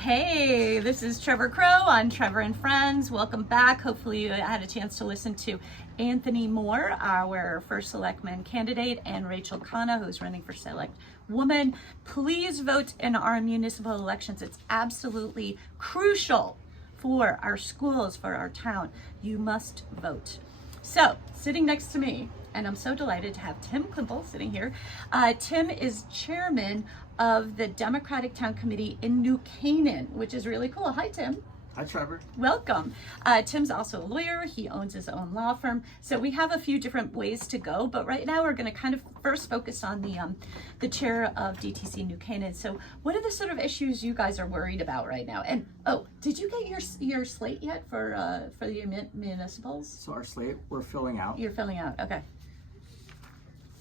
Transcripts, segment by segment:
Hey, this is Trevor Crow on Trevor and Friends. Welcome back. Hopefully you had a chance to listen to Anthony Moore, our first selectman candidate, and Rachel Khanna, who's running for select woman. Please vote in our municipal elections. It's absolutely crucial for our schools, for our town. You must vote. So, sitting next to me, and I'm so delighted to have Tim Klimpl sitting here. Tim is chairman of the Democratic Town Committee in New Canaan, which is really cool. Hi, Tim. Hi, Trevor. Welcome. Tim's also a lawyer. He owns his own law firm. So we have a few different ways to go, but right now we're going to kind of first focus on the chair of DTC New Canaan. So what are the sort of issues you guys are worried about right now? And did you get your slate yet for the municipals? So our slate, we're filling out. You're filling out. Okay.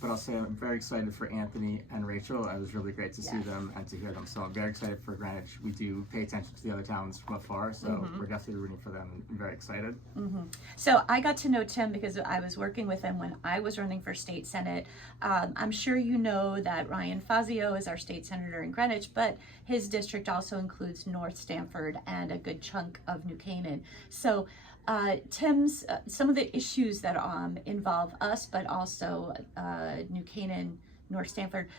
But I'll say I'm very excited for Anthony and Rachel. It was really great to see them and to hear them. So I'm very excited for Greenwich. We do pay attention to the other towns from afar, so we're definitely rooting for them. I'm very excited. So I got to know Tim because I was working with him when I was running for state senate. I'm sure you know that Ryan Fazio is our state senator in Greenwich, but his district also includes North Stamford and a good chunk of New Canaan. So Tim's some of the issues that involve us, but also New Canaan, North Stamford,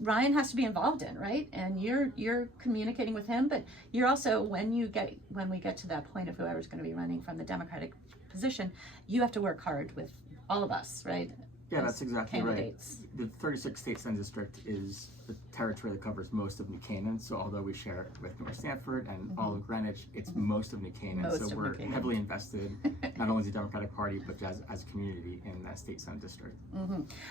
Ryan has to be involved in, right? And you're communicating with him, but you're also when we get to that point of whoever's going to be running from the Democratic position, you have to work hard with all of us, right? Yeah, that's exactly candidates. Right. The 36th State Senate District is the territory that covers most of New Canaan. So although we share it with North Stamford and all of Greenwich, it's most of New Canaan. So we're heavily invested, not only as a Democratic Party, but as a community in that State Senate District.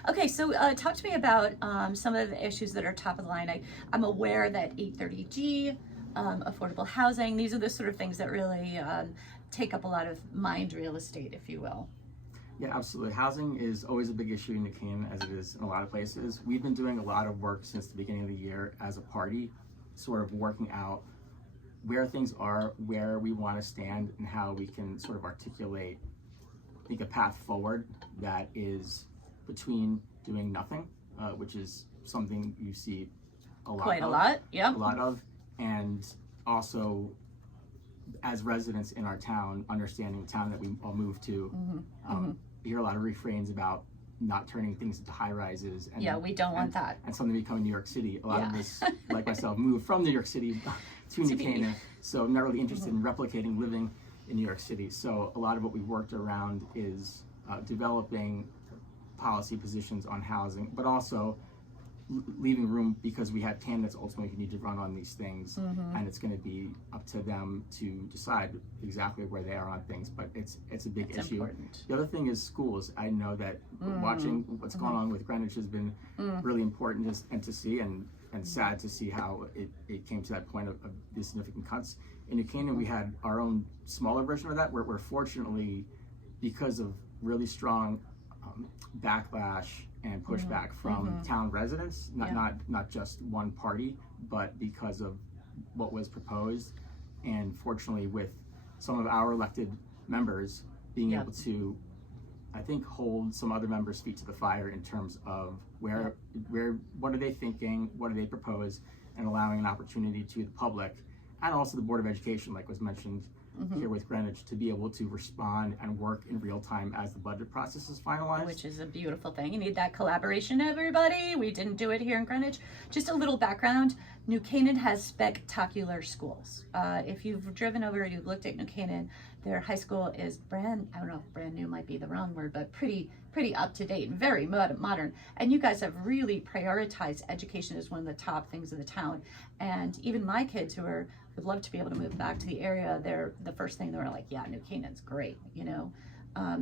Okay, so talk to me about some of the issues that are top of the line. I'm aware that 830G, affordable housing, these are the sort of things that really take up a lot of mind real estate, if you will. Yeah, absolutely. Housing is always a big issue in New Canaan, as it is in a lot of places. We've been doing a lot of work since the beginning of the year as a party, sort of working out where things are, where we want to stand, and how we can sort of articulate, I think, a path forward that is between doing nothing, which is something you see a lot of, and also as residents in our town, understanding the town that we all moved to, you hear a lot of refrains about not turning things into high rises. And, we don't want that. And something becoming New York City. A lot of us, like myself, moved from New York City to New Canaan, so I'm not really interested in replicating living in New York City. So a lot of what we worked around is developing policy positions on housing, but also leaving room because we have candidates ultimately who need to run on these things, and it's going to be up to them to decide exactly where they are on things, but it's a big issue. Important. The other thing is schools. I know that watching what's going on with Greenwich has been really important and to see, and sad to see how it came to that point of these significant cuts. In New Canaan, we had our own smaller version of that, where fortunately, because of really strong backlash and pushback from town residents, not just one party, but because of what was proposed, and fortunately with some of our elected members being able to, I think, hold some other members' feet to the fire in terms of where what are they thinking, what do they propose, and allowing an opportunity to the public and also the Board of Education, like was mentioned here with Greenwich, to be able to respond and work in real time as the budget process is finalized. Which is a beautiful thing. You need that collaboration, everybody. We didn't do it here in Greenwich. Just a little background. New Canaan has spectacular schools. If you've driven over, you've looked at New Canaan, their high school is I don't know if brand new might be the wrong word, but pretty up to date and very modern. And you guys have really prioritized education as one of the top things in the town. And even my kids who would love to be able to move back to the area, the first thing they were like, yeah, New Canaan's great,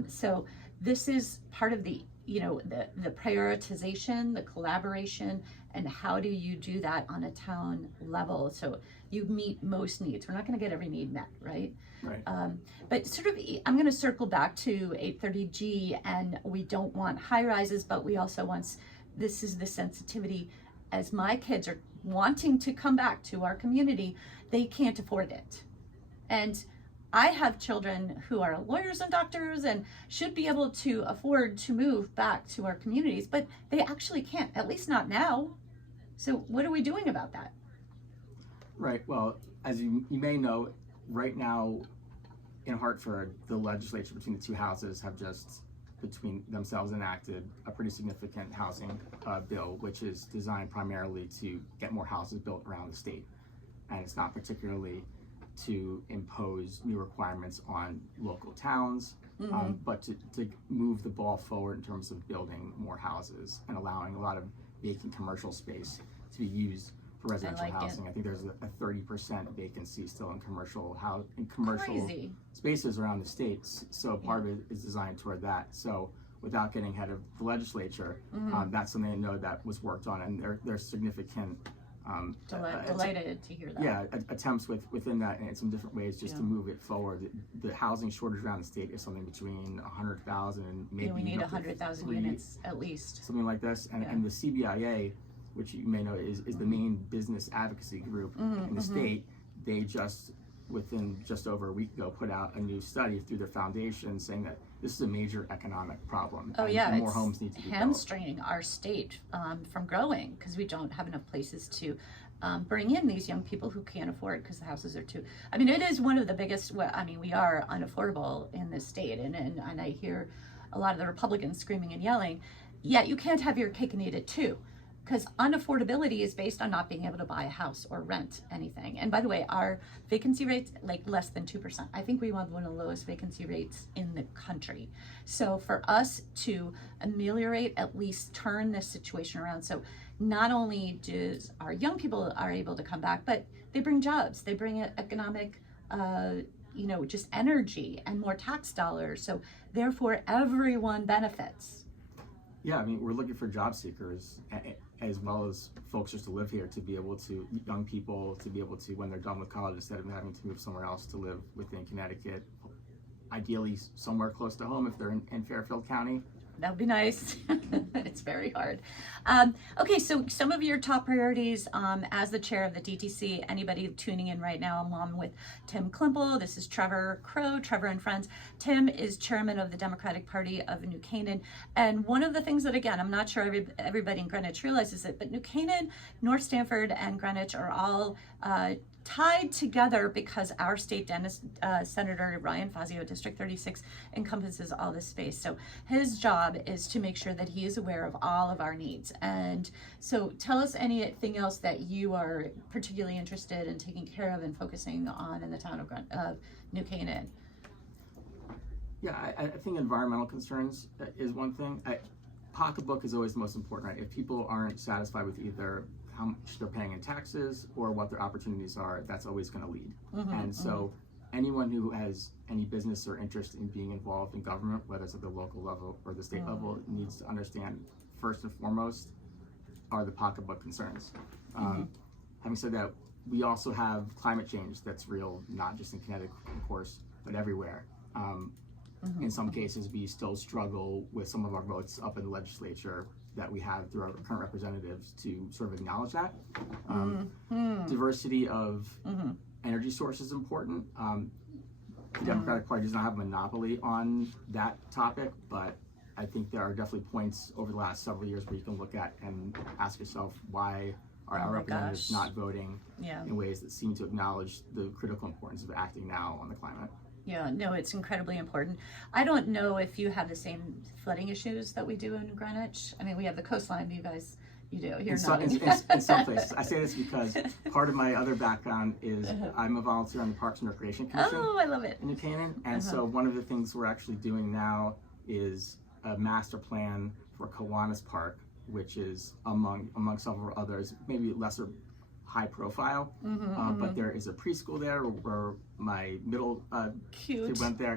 So this is part of the prioritization, the collaboration, and how do you do that on a town level so you meet most needs. We're not going to get every need met, right? Right. But sort of, I'm going to circle back to 830G, and we don't want high rises, but we also want, this is the sensitivity, as my kids are wanting to come back to our community, they can't afford it. And I have children who are lawyers and doctors and should be able to afford to move back to our communities, but they actually can't, at least not now. So what are we doing about that? Right. Well, as you may know, right now in Hartford, the legislature between the two houses have just between themselves enacted a pretty significant housing bill, which is designed primarily to get more houses built around the state. And it's not particularly to impose new requirements on local towns, but to move the ball forward in terms of building more houses and allowing a lot of vacant commercial space to be used for residential housing. I think there's a 30% vacancy still in commercial Crazy. spaces around the states. So part of it is designed toward that. So without getting ahead of the legislature, that's something I know that was worked on, and there's significant delighted to hear that. Yeah, attempts within that in some different ways just to move it forward. The housing shortage around the state is something between 100,000 and maybe we need 100,000 units at least. Something like this, and the CBIA, which you may know is the main business advocacy group in the state. They within just over a week ago put out a new study through their foundation saying that this is a major economic problem. And more homes need to be hamstringing our state from growing because we don't have enough places to bring in these young people who can't afford because the houses are too. I mean, it is one of the biggest. I mean, we are unaffordable in this state, and I hear a lot of the Republicans screaming and yelling. Yet you can't have your cake and eat it too. Because unaffordability is based on not being able to buy a house or rent anything. And by the way, our vacancy rate's like less than 2%. I think we have one of the lowest vacancy rates in the country. So for us to ameliorate, at least turn this situation around, so not only does our young people are able to come back, but they bring jobs, they bring economic, just energy and more tax dollars. So therefore, everyone benefits. Yeah, I mean, we're looking for job seekers as well as folks just to live here, to be able to, young people to be able to, when they're done with college, instead of having to move somewhere else, to live within Connecticut, ideally somewhere close to home if they're in Fairfield County. That would be nice. It's very hard. Okay, so some of your top priorities as the chair of the DTC, anybody tuning in right now, I'm on with Tim Klimpl. This is Trevor Crow, Trevor and Friends. Tim is chairman of the Democratic Party of New Canaan. And one of the things that, again, I'm not sure everybody in Greenwich realizes it, but New Canaan, North Stamford, and Greenwich are all tied together because our state Senator Ryan Fazio, District 36, encompasses all this space. So his job is to make sure that he is aware of all of our needs. And so tell us anything else that you are particularly interested in taking care of and focusing on in the town of New Canaan. Yeah, I think environmental concerns is one thing. Pocketbook is always the most important, right? If people aren't satisfied with either how much they're paying in taxes or what their opportunities are, that's always going to lead. And so anyone who has any business or interest in being involved in government, whether it's at the local level or the state level, needs to understand first and foremost are the pocketbook concerns. Having said that, we also have climate change that's real, not just in Connecticut, of course, but everywhere. In some cases, we still struggle with some of our votes up in the legislature that we have through our current representatives to sort of acknowledge that. Diversity of energy sources is important. The Democratic Party does not have a monopoly on that topic, but I think there are definitely points over the last several years where you can look at and ask yourself, why are our representatives not voting in ways that seem to acknowledge the critical importance of acting now on the climate? Yeah, no, it's incredibly important. I don't know if you have the same flooding issues that we do in Greenwich. I mean, we have the coastline, you do. You're not. In some places. I say this because part of my other background is I'm a volunteer on the Parks and Recreation Commission. Oh, I love it. In New Canaan. And so one of the things we're actually doing now is a master plan for Kiwanis Park, which is among several others, maybe lesser high profile, but there is a preschool there where my middle kid went there.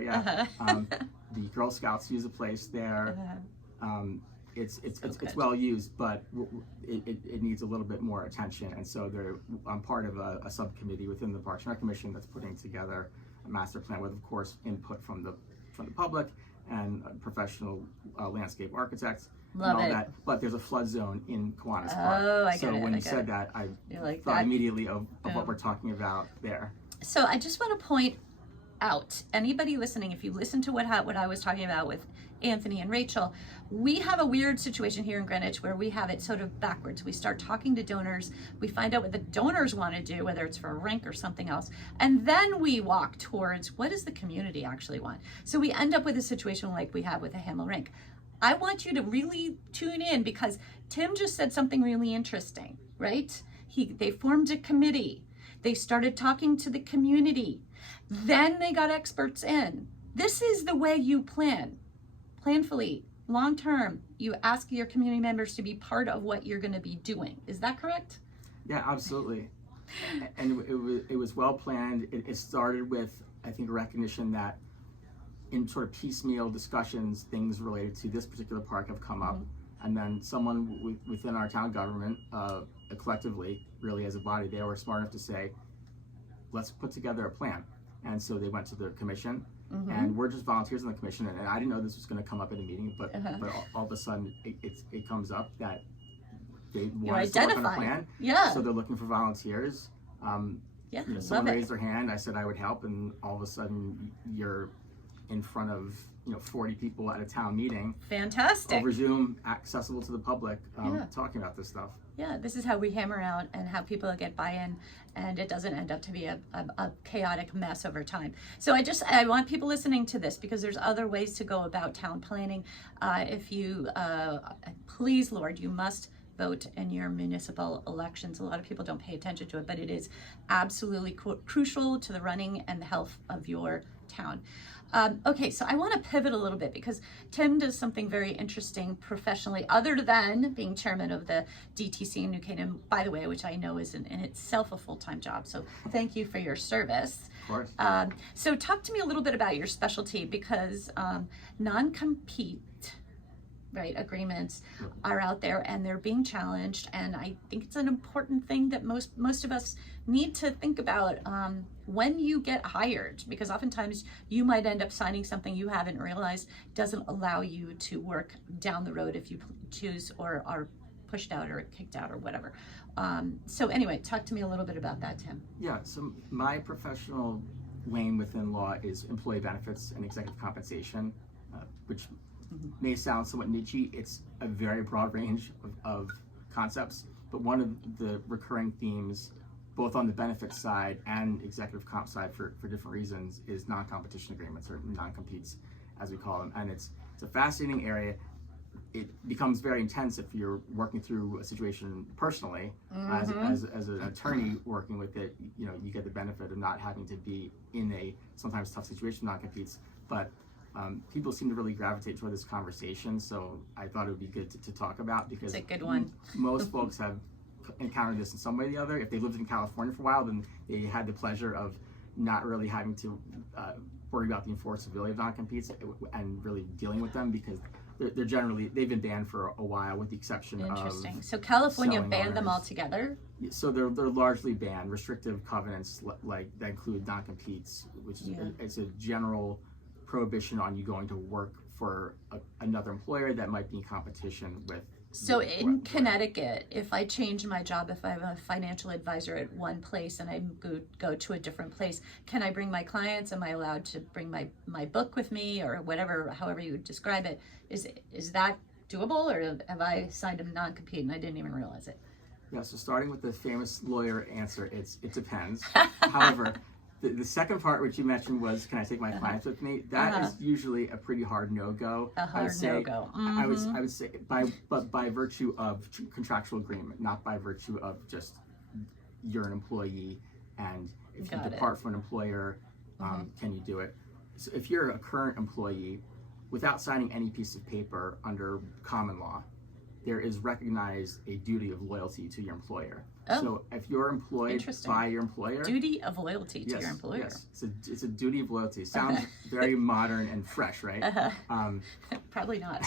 The Girl Scouts use a place there. It's well used, but it needs a little bit more attention. And so I'm part of a subcommittee within the Parks and Rec Commission that's putting together a master plan with, of course, input from the public and professional landscape architects. Love and all it. That. But there's a flood zone in Kiwanis Park. Oh, I get so it. when you said that, I thought immediately of what we're talking about there. So I just want to point out. Anybody listening, if you listen to what I was talking about with Anthony and Rachel, we have a weird situation here in Greenwich where we have it sort of backwards. We start talking to donors, we find out what the donors want to do, whether it's for a rink or something else, and then we walk towards what does the community actually want. So we end up with a situation like we have with the Hamel rink. I want you to really tune in because Tim just said something really interesting, right? They formed a committee. They started talking to the community. Then they got experts in. This is the way you plan. Planfully, long term, you ask your community members to be part of what you're going to be doing. Is that correct? Yeah, absolutely. And it was well planned. It started with, I think, a recognition that in sort of piecemeal discussions, things related to this particular park have come up. And then someone within our town government, collectively, really as a body, they were smart enough to say, let's put together a plan. And so they went to the commission, and we're just volunteers on the commission. And I didn't know this was going to come up in a meeting, but all of a sudden it comes up that they want us to work on a plan. Yeah. So they're looking for volunteers. Yeah, someone raised their hand. I said I would help, and all of a sudden you're in front of 40 people at a town meeting. Fantastic. Over Zoom, accessible to the public, talking about this stuff. Yeah, this is how we hammer out and have people get buy-in, and it doesn't end up to be a chaotic mess over time. So I want people listening to this because there's other ways to go about town planning. If you, please, Lord, you must vote in your municipal elections. A lot of people don't pay attention to it, but it is absolutely crucial to the running and the health of your town. Okay, so I want to pivot a little bit because Tim does something very interesting professionally, other than being chairman of the DTC in New Canaan, by the way, which I know is in itself a full-time job. So thank you for your service. Of course. So talk to me a little bit about your specialty because non-compete agreements are out there and they're being challenged, and I think it's an important thing that most of us need to think about when you get hired, because oftentimes you might end up signing something you haven't realized doesn't allow you to work down the road if you choose or are pushed out or kicked out or whatever. So anyway, talk to me a little bit about that, Tim. Yeah, so my professional lane within law is employee benefits and executive compensation, which may sound somewhat niche-y. It's a very broad range of concepts, but one of the recurring themes, both on the benefits side and executive comp side for different reasons, is non-competition agreements, or non-competes as we call them. And it's a fascinating area. It becomes very intense if you're working through a situation personally. As an attorney working with it, you get the benefit of not having to be in a sometimes tough situation, non-competes, but people seem to really gravitate toward this conversation, so I thought it would be good to talk about, because it's a good one. Most folks have encountered this in some way or the other. If they lived in California for a while, then they had the pleasure of not really having to worry about the enforceability of non-competes and really dealing with them, because they've been banned for a while, with the exception of Interesting. So California banned owners. them altogether? So they're largely banned. Restrictive covenants like that include non-competes, which is it's a general prohibition on you going to work for another employer that might be in competition with. So in Connecticut, if I change my job, if I'm a financial advisor at one place and I go to a different place, can I bring my clients? Am I allowed to bring my book with me, or whatever, however you would describe it? Is that doable, or have I signed a non-compete and I didn't even realize it? Yeah, so starting with the famous lawyer answer, it depends. However, the second part, which you mentioned, was, can I take my clients with me? That is usually a pretty hard no-go. A hard no-go. I would say by virtue of contractual agreement, not by virtue of just you're an employee, and if you depart from an employer, can you do it? So if you're a current employee, without signing any piece of paper under common law, there is recognized a duty of loyalty to your employer. Oh, so if you're employed by your employer, duty of loyalty to your employer. Yes, it's a duty of loyalty. Sounds very modern and fresh, right? Probably not.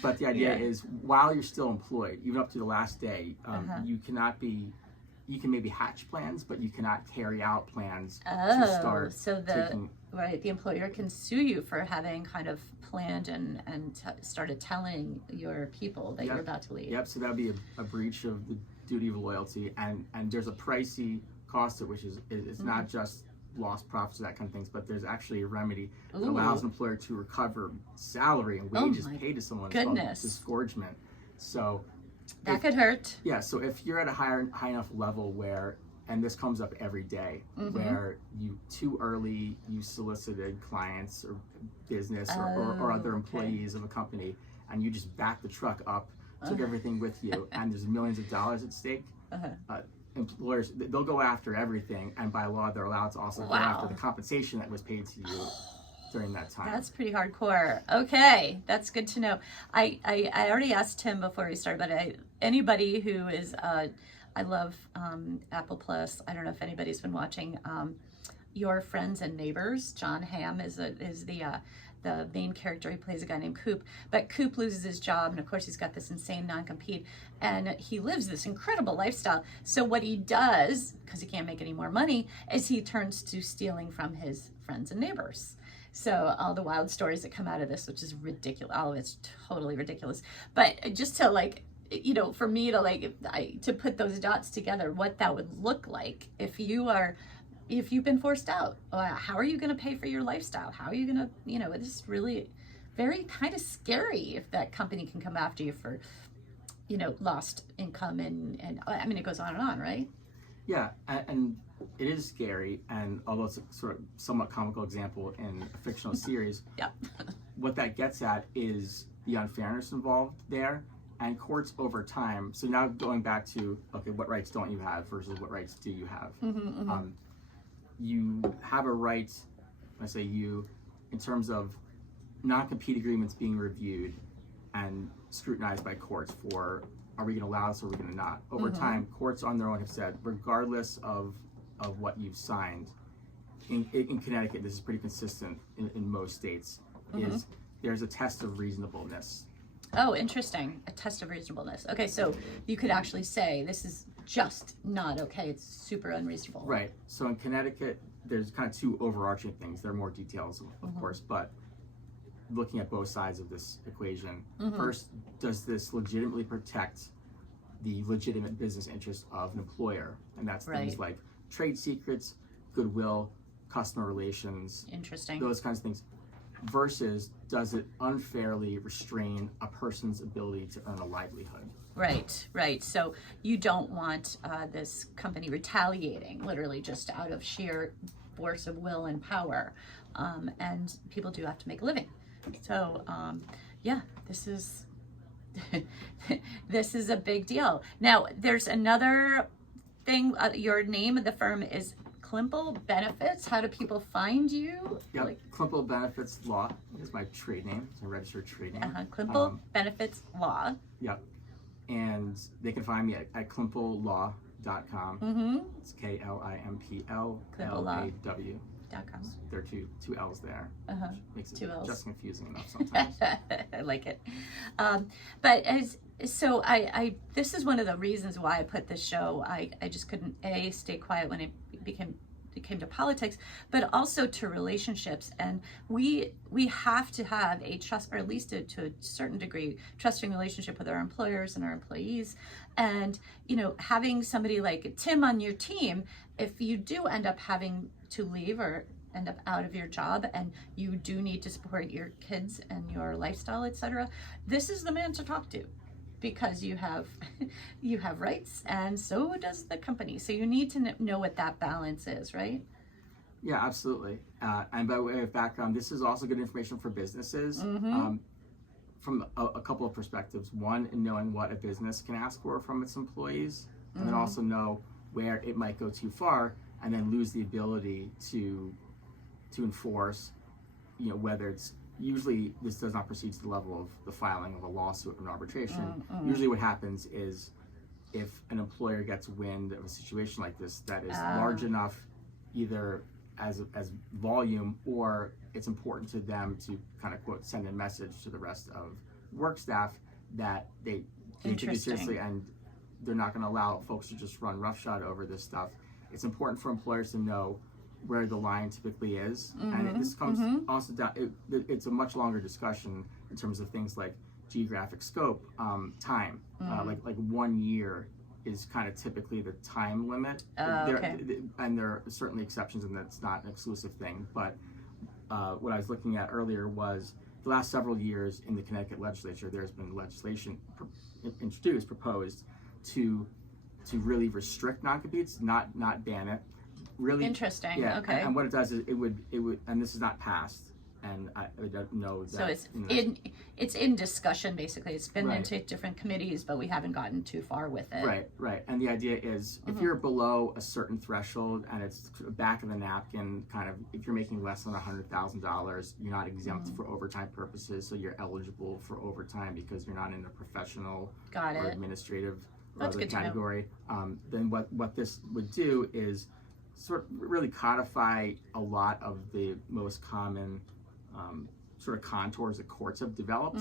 but the idea is, while you're still employed, even up to the last day, you can maybe hatch plans, but you cannot carry out plans to start. So the employer can sue you for having kind of planned and started telling your people that you're about to leave. Yep, so that would be a breach of the duty of loyalty, and there's a pricey cost to it, which is it's not just lost profits or that kind of things, but there's actually a remedy that Ooh. allows an employer to recover salary and wages paid to someone. Goodness. It's called disgorgement. So that could hurt. Yeah, so if you're at a high enough level where, and this comes up every day, where you too early you solicited clients or business or other employees of a company, and you just backed the truck up, took everything with you, and there's millions of dollars at stake. Employers, they'll go after everything, and by law they're allowed to also go after the compensation that was paid to you during that time. That's pretty hardcore. Okay, that's good to know. I already asked Tim before we started, but anybody who is I love Apple Plus. I don't know if anybody's been watching Your Friends and Neighbors. John Hamm is the main character. He plays a guy named Coop, but Coop loses his job, and of course he's got this insane non-compete, and he lives this incredible lifestyle. So what he does, because he can't make any more money, is he turns to stealing from his friends and neighbors. So all the wild stories that come out of this, which is ridiculous. Oh, it's totally ridiculous. But just to for me to put those dots together, what that would look like if you've been forced out. How are you going to pay for your lifestyle? How are you going to, this is really very kind of scary if that company can come after you for, lost income and I mean, it goes on and on, right? Yeah, and it is scary, and although it's a sort of somewhat comical example in a fictional series, what that gets at is the unfairness involved there, and courts over time. So now going back to, okay, what rights don't you have versus what rights do you have? You have a right, I say you, in terms of non-compete agreements being reviewed and scrutinized by courts for, are we going to allow this or are we going to not? Over time, courts on their own have said, regardless of what you've signed, in Connecticut, this is pretty consistent in most states, is there's a test of reasonableness. Oh, interesting. A test of reasonableness. Okay, so you could actually say this is just not okay. It's super unreasonable. Right. So in Connecticut, there's kind of two overarching things. There are more details, of course, but looking at both sides of this equation, first, does this legitimately protect the legitimate business interest of an employer? And that's things like trade secrets, goodwill, customer relations, those kinds of things. Versus, does it unfairly restrain a person's ability to earn a livelihood? Right. So you don't want this company retaliating, literally just out of sheer force of will and power. And people do have to make a living. So, this is this is a big deal. Now, there's another thing. Your name of the firm is Klimpl Benefits. How do people find you? Yep, Klimpl Benefits Law is my trade name. It's a registered trade name. Klimpl Benefits Law. Yep. And they can find me at KlimplLaw.com. It's KlimplLaw.com. There are two L's there. Which makes it just confusing enough sometimes. I like it. This is one of the reasons why I put this show. I just couldn't stay quiet when it came to politics, but also to relationships. And we have to have a trust, or at least to a certain degree, trusting relationship with our employers and our employees. And having somebody like Tim on your team, if you do end up having to leave or end up out of your job and you do need to support your kids and your lifestyle, etc., this is the man to talk to, because you have rights, and so does the company. So you need to know what that balance is, right? Yeah, absolutely. And by way of background, this is also good information for businesses from a couple of perspectives. One, in knowing what a business can ask for from its employees, and then also know where it might go too far and then lose the ability to enforce, whether it's, usually this does not proceed to the level of the filing of a lawsuit or an arbitration. Usually what happens is, if an employer gets wind of a situation like this that is large enough, either as volume, or it's important to them to kind of, quote, send a message to the rest of work staff that they take it seriously and they're not going to allow folks to just run roughshod over this stuff. It's important for employers to know where the line typically is, and this comes also down. It's a much longer discussion in terms of things like geographic scope, time. Like 1 year is kind of typically the time limit. And there are certainly exceptions, and that's not an exclusive thing. But what I was looking at earlier was the last several years in the Connecticut legislature, there's been legislation proposed to really restrict non-competes, not ban it. Really interesting. Yeah. Okay. And what it does is it would, and this is not passed. And I don't know that. So it's in discussion, basically. It's been into different committees, but we haven't gotten too far with it. Right. And the idea is if you're below a certain threshold and it's back of the napkin, kind of, if you're making less than $100,000, you're not exempt for overtime purposes, so you're eligible for overtime because you're not in a professional or administrative or other category. Then what this would do is sort of really codify a lot of the most common sort of contours that courts have developed,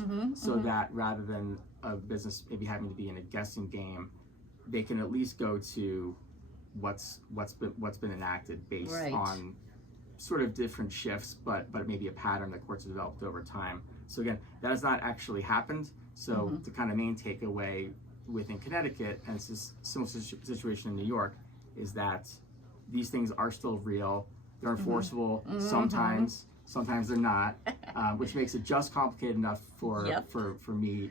that rather than a business maybe having to be in a guessing game, they can at least go to what's been enacted based on sort of different shifts, but it may be a pattern that courts have developed over time. So again, that has not actually happened. So the kind of main takeaway within Connecticut, and it's a similar situation in New York, is that these things are still real. They're enforceable sometimes. Sometimes they're not, which makes it just complicated enough for me,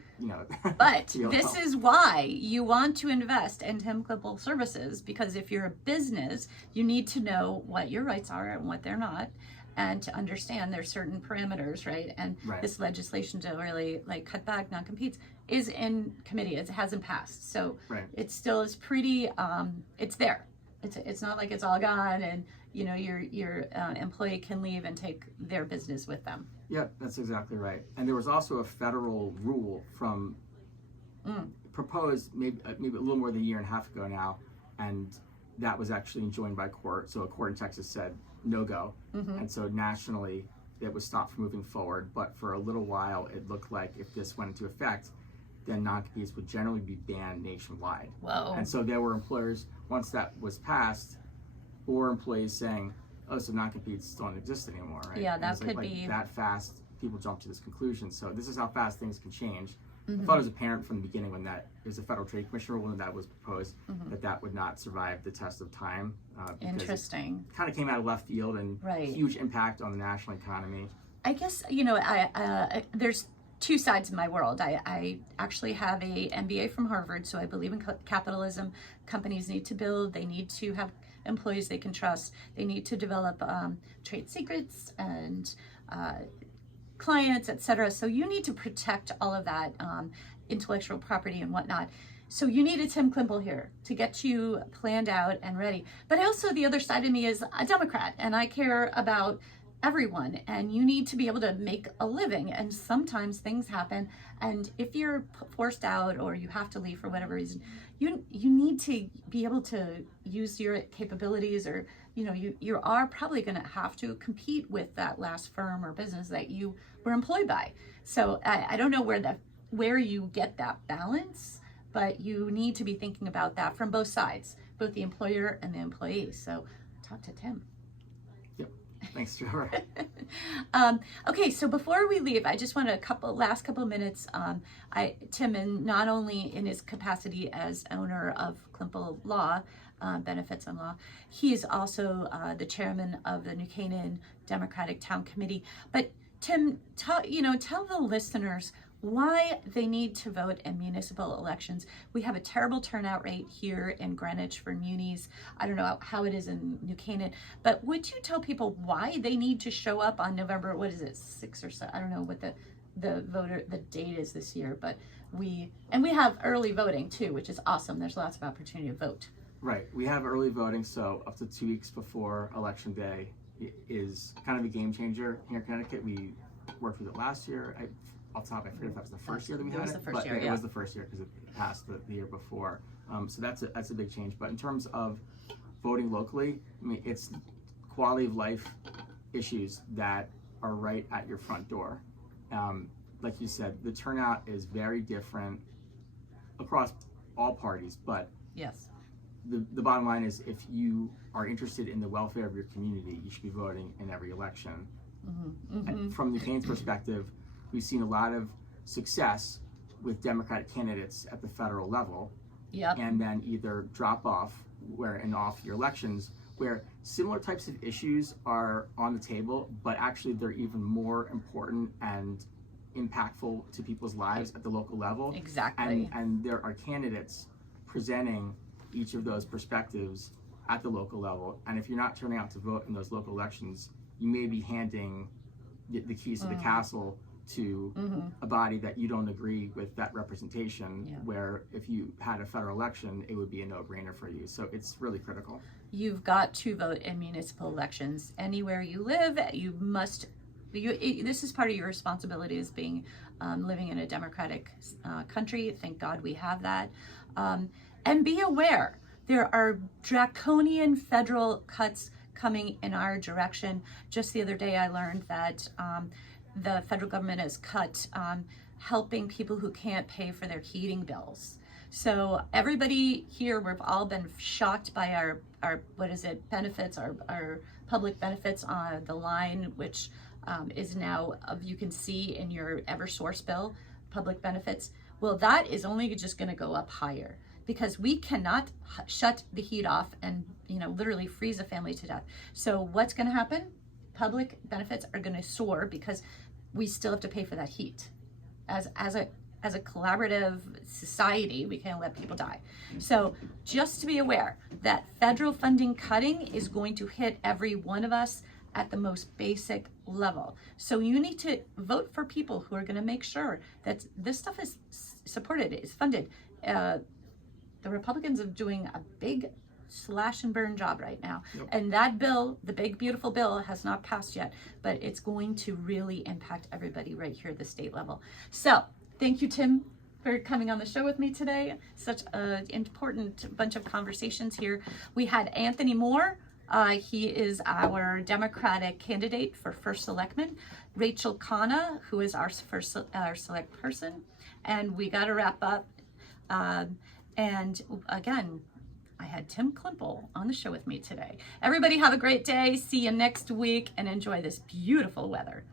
But this is why you want to invest in Tim Klimpl services, because if you're a business, you need to know what your rights are and what they're not, and to understand there's certain parameters, right? And this legislation to really cut back non-competes is in committee. It hasn't passed, so it still is pretty. It's there. It's not like it's all gone and your employee can leave and take their business with them. Yep, that's exactly right. And there was also a federal rule from proposed maybe a little more than a year and a half ago now, and that was actually enjoined by court. So a court in Texas said no go, and so nationally it was stopped from moving forward. But for a little while, it looked like if this went into effect, then non-competes would generally be banned nationwide. Whoa. And so there were employers, once that was passed, or employees saying, oh, so non-competes don't exist anymore, right? Yeah, that could be that fast. People jump to this conclusion. So this is how fast things can change. I thought it was apparent from the beginning when that is a Federal Trade Commission rule when that was proposed that would not survive the test of time. Interesting. It kind of came out of left field and huge impact on the national economy. I guess there's two sides of my world. I actually have a MBA from Harvard, so I believe in capitalism. Companies need to build. They need to have employees they can trust. They need to develop trade secrets and clients, etc. So you need to protect all of that intellectual property and whatnot. So you need a Tim Klimpl here to get you planned out and ready. But also the other side of me is a Democrat, and I care about everyone, and you need to be able to make a living, and sometimes things happen, and if you're forced out or you have to leave for whatever reason, you need to be able to use your capabilities, or you are probably going to have to compete with that last firm or business that you were employed by. So I don't know where you get that balance, but you need to be thinking about that from both sides, both the employer and the employee. So talk to Tim. Thanks, Trevor. Okay, so before we leave, I just want last couple of minutes. Tim, and not only in his capacity as owner of Klimpl Law, Benefits and Law, he is also the chairman of the New Canaan Democratic Town Committee. But Tim, tell the listeners why they need to vote in municipal elections. We have a terrible turnout rate here in Greenwich for munis. I don't know how it is in New Canaan, but would you tell people why they need to show up on November, 6 or 7? I don't know what the date is this year, but we have early voting too, which is awesome. There's lots of opportunity to vote. Right, we have early voting, so up to 2 weeks before Election Day is kind of a game changer here in Connecticut. We worked with it last year. I forget if that was the first year that we had it. It was the first year because it passed the year before. So that's a big change. But in terms of voting locally, I mean, it's quality of life issues that are right at your front door. Like you said, the turnout is very different across all parties. But yes, the bottom line is, if you are interested in the welfare of your community, you should be voting in every election. And from New Canaan's perspective, we've seen a lot of success with Democratic candidates at the federal level. Yep. and then either drop off in off-year elections, where similar types of issues are on the table, but actually they're even more important and impactful to people's lives at the local level. Exactly. And there are candidates presenting each of those perspectives at the local level. And if you're not turning out to vote in those local elections, you may be handing the keys to the castle to a body that you don't agree with that representation, where if you had a federal election, it would be a no-brainer for you. So it's really critical. You've got to vote in municipal elections. Anywhere you live, you must. This is part of your responsibility as being living in a democratic country. Thank God we have that. And be aware, there are draconian federal cuts coming in our direction. Just the other day, I learned that the federal government has cut helping people who can't pay for their heating bills. So everybody here, we've all been shocked by our benefits, our public benefits on the line, which is now, you can see in your Eversource bill, public benefits. Well, that is only just going to go up higher, because we cannot shut the heat off and literally freeze a family to death. So what's going to happen? Public benefits are going to soar because we still have to pay for that heat. As a collaborative society, we can't let people die. So just to be aware that federal funding cutting is going to hit every one of us at the most basic level. So you need to vote for people who are going to make sure that this stuff is supported, is funded. The Republicans are doing a big slash and burn job right now. Yep. And that bill, the big beautiful bill, has not passed yet, but it's going to really impact everybody right here at the state level. So thank you, Tim, for coming on the show with me today. Such an important bunch of conversations here. We had Anthony Moore. He is our Democratic candidate for first selectman. Rachel Khanna, who is our select person. And we got to wrap up. And again, I had Tim Klimpl on the show with me today. Everybody have a great day. See you next week and enjoy this beautiful weather.